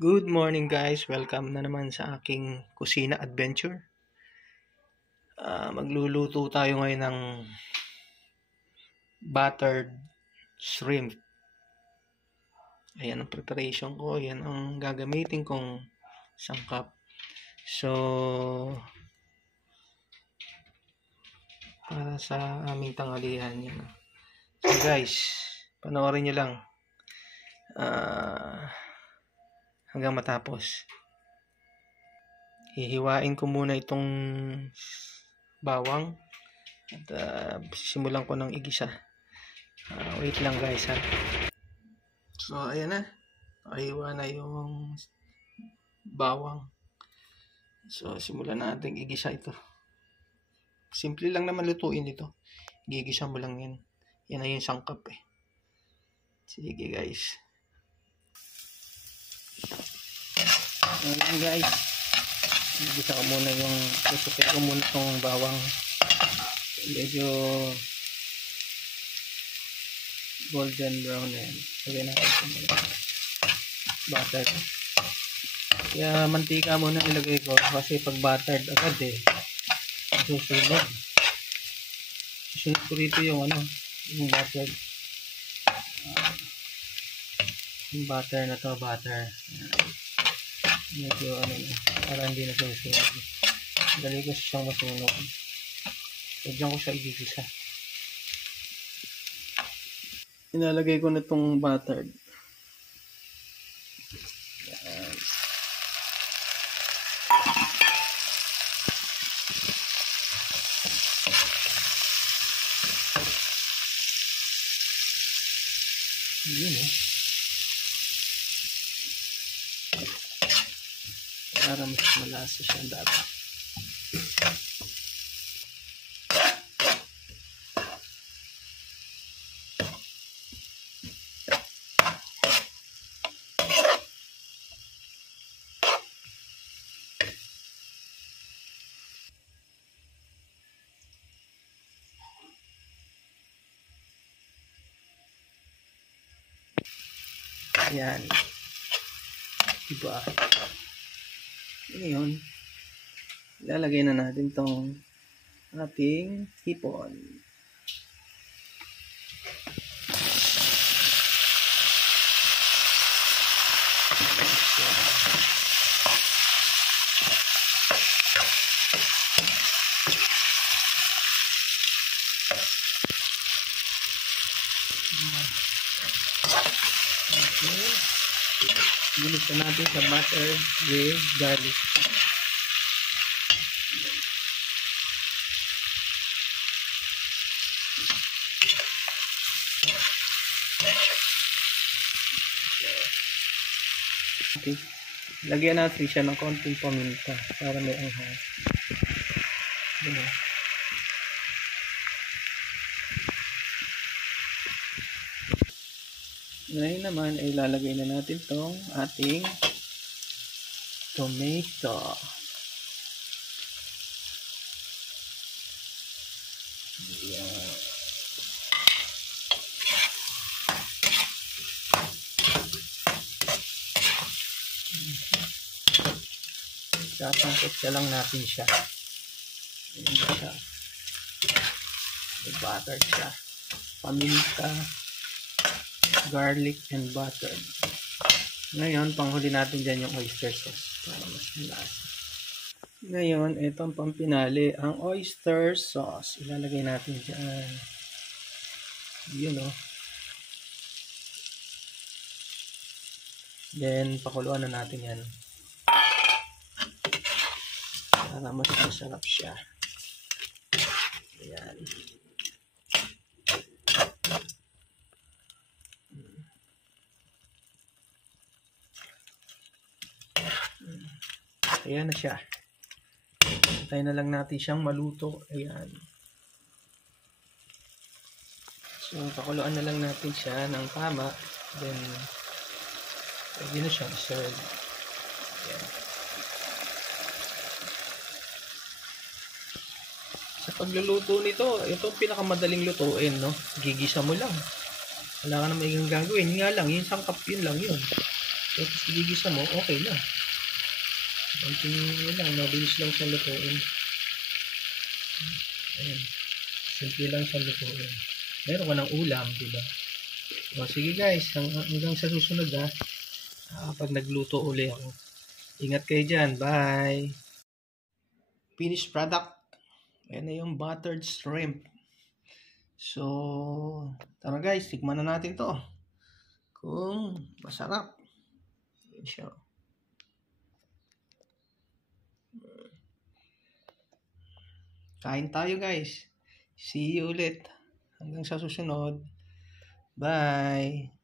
Good morning guys, welcome na naman sa aking kusina adventure. Magluluto tayo ngayon ng buttered shrimp. Ayan ang preparation ko, ayan ang gagamitin kong sangkap. So, para sa aming tanghalian yan. So guys, panoorin nyo lang hanggang matapos. Hihiwain ko muna itong bawang at simulan ko ng igisa. Wait lang guys ha. So ayan na, hiwa na yung bawang. So simulan natin igisa ito. Simple lang naman lutuin ito. Gigisa mo lang yan. Yan na yung sangkap eh. Sige guys. Ayan guys, igisa ko muna yung susukay ko muna itong bawang. Medyo golden brown na yan. Lagyan natin butter. Kaya mantika muna nilagay ko kasi pag buttered agad susunod. Susunod ko rito yung yung buttered. Yung butter na to, butter. Medyo para hindi na susunod. Dali ko siyang masunog. So dyan ko siya igigisa. Inalagay ko na itong buttered. Yan. Yun para mas malasa siya dapat. Ayan. Diba? Ngayon, ilalagay na natin tong ating hipon. Okay. Gilis na natin sa butter with garlic. Okay. Lagyan natin siya ng konting paminta para may anghang. Diba? Ngayon naman ay lalagay na natin tong ating tomato. Ayan. Tapos lang natin siya. Ayan siya. Butter siya. Paminta, garlic and butter. Ngayon, panghuli natin dyan yung oyster sauce para mas malasa. Ngayon, ito ang pampinali, ang oyster sauce. Ilalagay natin dyan. Yun Then, pakuluan na natin yan. Para mas masarap siya. Ayan. Ayan na siya. Tayo na lang natin siyang maluto. Ayan. So, pakuluan na lang natin siya ng tama. Then, pwede na siyang serve. Ayan. Sa pagluluto nito, ito pinakamadaling lutuin, no? Gigisa mo lang. Wala ka na may gagawin. Nga lang, yung sangkap yun lang yun. Tapos igigisa mo, okay na. Konting lang, mabilis lang siya lutuin. Ayan. Simple lang siya lutuin. Meron ka ng ulam, diba? O, sige guys, hanggang sa susunod ha. Pag nagluto uli ako. Ingat kayo dyan. Bye! Finished product. Ayan na yung buttered shrimp. So, tara guys, tikman na natin to. Kung masarap. Ayan siya. Kain tayo guys. See you ulit. Hanggang sa susunod. Bye!